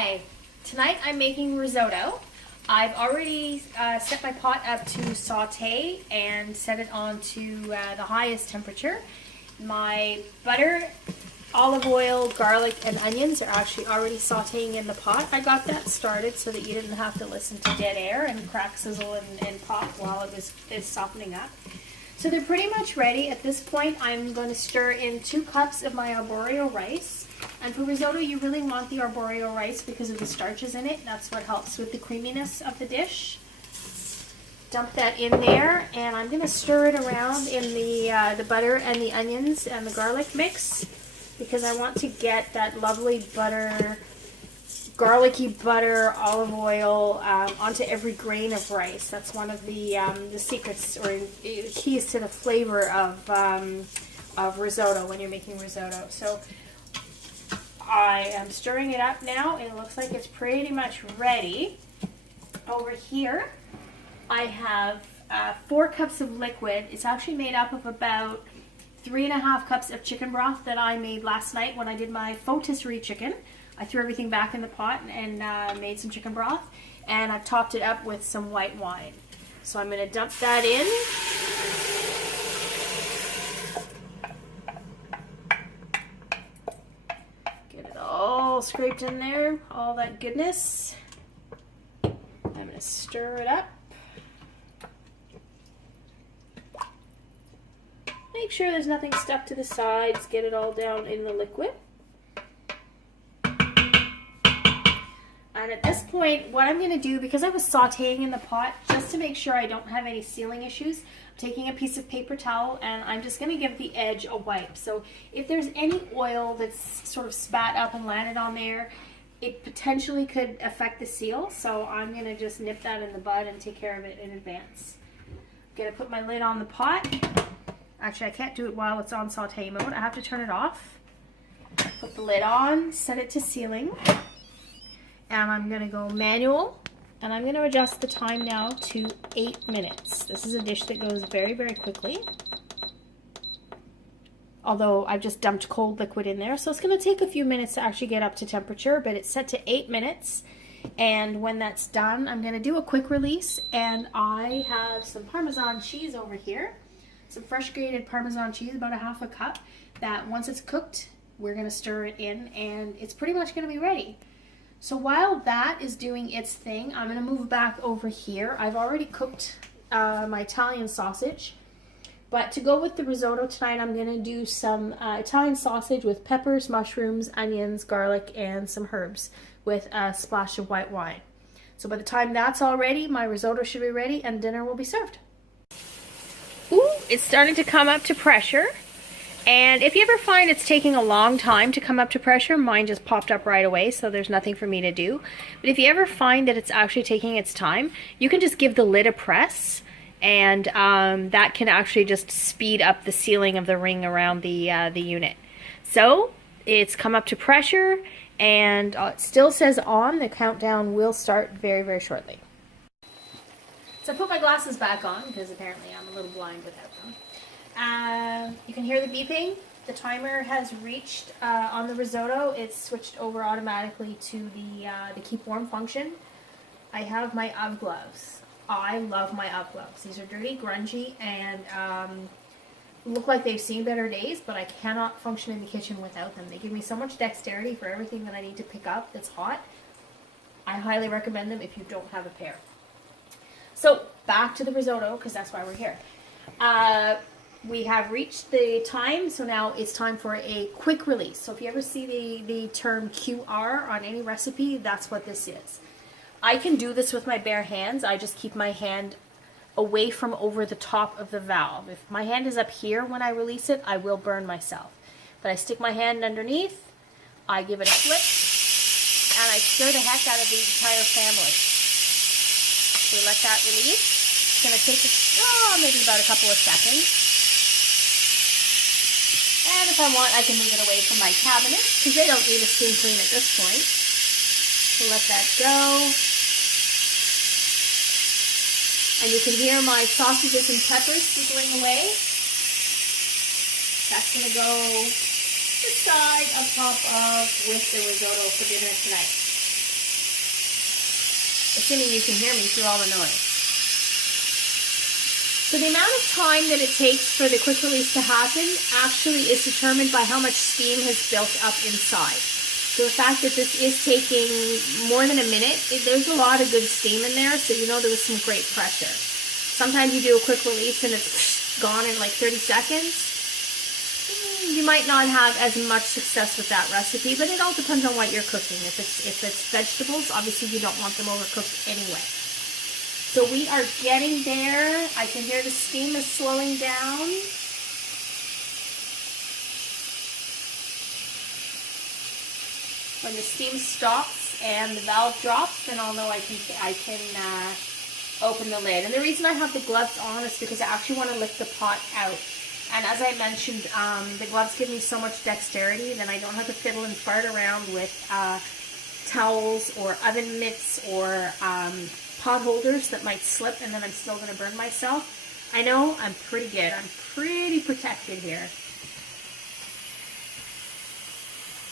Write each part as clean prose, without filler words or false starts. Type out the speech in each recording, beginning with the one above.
Hi! Tonight I'm making risotto. I've already set my pot up to saute and set it on to the highest temperature. My butter, olive oil, garlic, and onions are actually already sauteing in the pot. I got that started so that you didn't have to listen to dead air and crack, sizzle, and pop while it is softening up. So they're pretty much ready. At this point, I'm going to stir in 2 cups of my arborio rice. And for risotto, you really want the arborio rice because of the starches in it. That's what helps with the creaminess of the dish. Dump that in there, and I'm going to stir it around in the butter and the onions and the garlic mix because I want to get that lovely butter, garlicky butter, olive oil onto every grain of rice. That's one of the secrets or keys to the flavor of risotto when you're making risotto. So I am stirring it up now, and it looks like it's pretty much ready. Over here, I have 4 cups of liquid. It's actually made up of about 3.5 cups of chicken broth that I made last night when I did my rotisserie chicken. I threw everything back in the pot and made some chicken broth, and I've topped it up with some white wine. So I'm going to dump that in. Get it all scraped in there, all that goodness. I'm going to stir it up. Make sure there's nothing stuck to the sides. Get it all down in the liquid. And at this point, what I'm going to do, because I was sauteing in the pot, just to make sure I don't have any sealing issues, I'm taking a piece of paper towel and I'm just going to give the edge a wipe. So if there's any oil that's sort of spat up and landed on there, it potentially could affect the seal. So I'm going to just nip that in the bud and take care of it in advance. I'm going to put my lid on the pot. Actually, I can't do it while it's on saute mode. I have to turn it off. Put the lid on, set it to sealing. And I'm going to go manual, and I'm going to adjust the time now to 8 minutes. This is a dish that goes very, very quickly. Although I've just dumped cold liquid in there, so it's going to take a few minutes to actually get up to temperature, but it's set to 8 minutes. And when that's done, I'm going to do a quick release, and I have some Parmesan cheese over here. Some fresh grated Parmesan cheese, about 1/2 cup, that once it's cooked, we're going to stir it in, and it's pretty much going to be ready. So while that is doing its thing, I'm going to move back over here. I've already cooked my Italian sausage, but to go with the risotto tonight, I'm going to do some Italian sausage with peppers, mushrooms, onions, garlic, and some herbs with a splash of white wine. So by the time that's all ready, my risotto should be ready and dinner will be served. Ooh, it's starting to come up to pressure. And if you ever find it's taking a long time to come up to pressure, mine just popped up right away, so there's nothing for me to do. But if you ever find that it's actually taking its time, you can just give the lid a press, and that can actually just speed up the sealing of the ring around the unit. So it's come up to pressure, and it still says on. The countdown will start very, very shortly. So I put my glasses back on because apparently I'm a little blind without them. You can hear the beeping. The timer has reached on the risotto. It's switched over automatically to the keep warm function. I have my UV gloves. I love my UV gloves. These are dirty, grungy, and look like they've seen better days, but I cannot function in the kitchen without them. They give me so much dexterity for everything that I need to pick up that's hot. I highly recommend them if you don't have a pair. So back to the risotto, because that's why we're here. We have reached the time, so now it's time for a quick release. So if you ever see the term QR on any recipe, that's what this is. I can do this with my bare hands. I just keep my hand away from over the top of the valve. If my hand is up here when I release it, I will burn myself. But I stick my hand underneath, I give it a flip, and I stir the heck out of the entire family. We let that release. It's going to take maybe about a couple of seconds. And if I want, I can move it away from my cabinet, because they don't need a steam clean at this point. So let that go. And you can hear my sausages and peppers sizzling away. That's going to go the side up top of with the risotto for dinner tonight. assuming you can hear me through all the noise. So the amount of time that it takes for the quick release to happen actually is determined by how much steam has built up inside. So the fact that this is taking more than a minute, there's a lot of good steam in there, so you know there was some great pressure. Sometimes you do a quick release and it's gone in like 30 seconds. You might not have as much success with that recipe, but it all depends on what you're cooking. If it's vegetables, obviously you don't want them overcooked anyway. So we are getting there. I can hear the steam is slowing down. When the steam stops and the valve drops, then I'll know I can open the lid. And the reason I have the gloves on is because I actually want to lift the pot out. And as I mentioned, the gloves give me so much dexterity that I don't have to fiddle and fart around with towels or oven mitts or pot holders that might slip and then I'm still going to burn myself. I know I'm pretty good. I'm pretty protected here.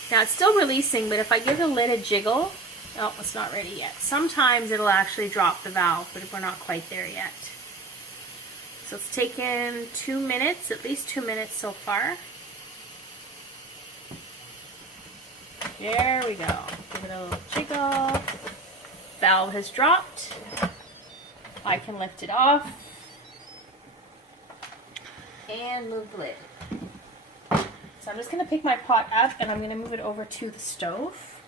Now it's still releasing, but if I give the lid a jiggle, oh, it's not ready yet. Sometimes it'll actually drop the valve, but we're not quite there yet. So it's taken 2 minutes, at least 2 minutes so far. There we go. Give it a little jiggle. Valve has dropped. I can lift it off and move the lid. So I'm just going to pick my pot up and I'm going to move it over to the stove.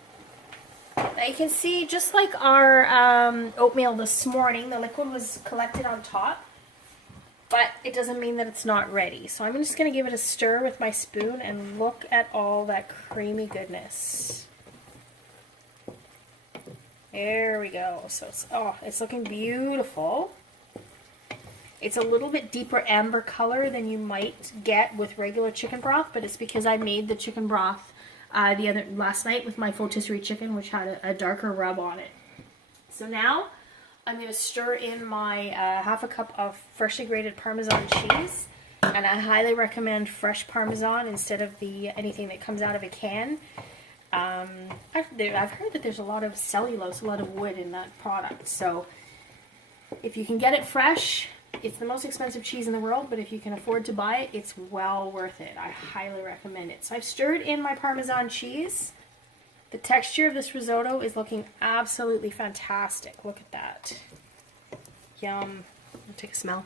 Now you can see, just like our oatmeal this morning, the liquid was collected on top, but it doesn't mean that it's not ready. So I'm just going to give it a stir with my spoon and look at all that creamy goodness. There we go. So it's looking beautiful. It's a little bit deeper amber color than you might get with regular chicken broth, but it's because I made the chicken broth last night with my rotisserie chicken, which had a darker rub on it. So now I'm going to stir in my half a cup of freshly grated Parmesan cheese, and I highly recommend fresh Parmesan instead of anything that comes out of a can. I've heard that there's a lot of cellulose, a lot of wood in that product, so if you can get it fresh, it's the most expensive cheese in the world, but if you can afford to buy it, it's well worth it. I highly recommend it. So I've stirred in my Parmesan cheese. The texture of this risotto is looking absolutely fantastic. Look at that. Yum. I'll take a smell.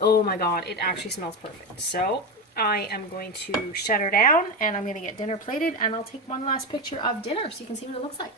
Oh my god, it actually smells perfect. So I am going to shut her down and I'm going to get dinner plated, and I'll take one last picture of dinner so you can see what it looks like.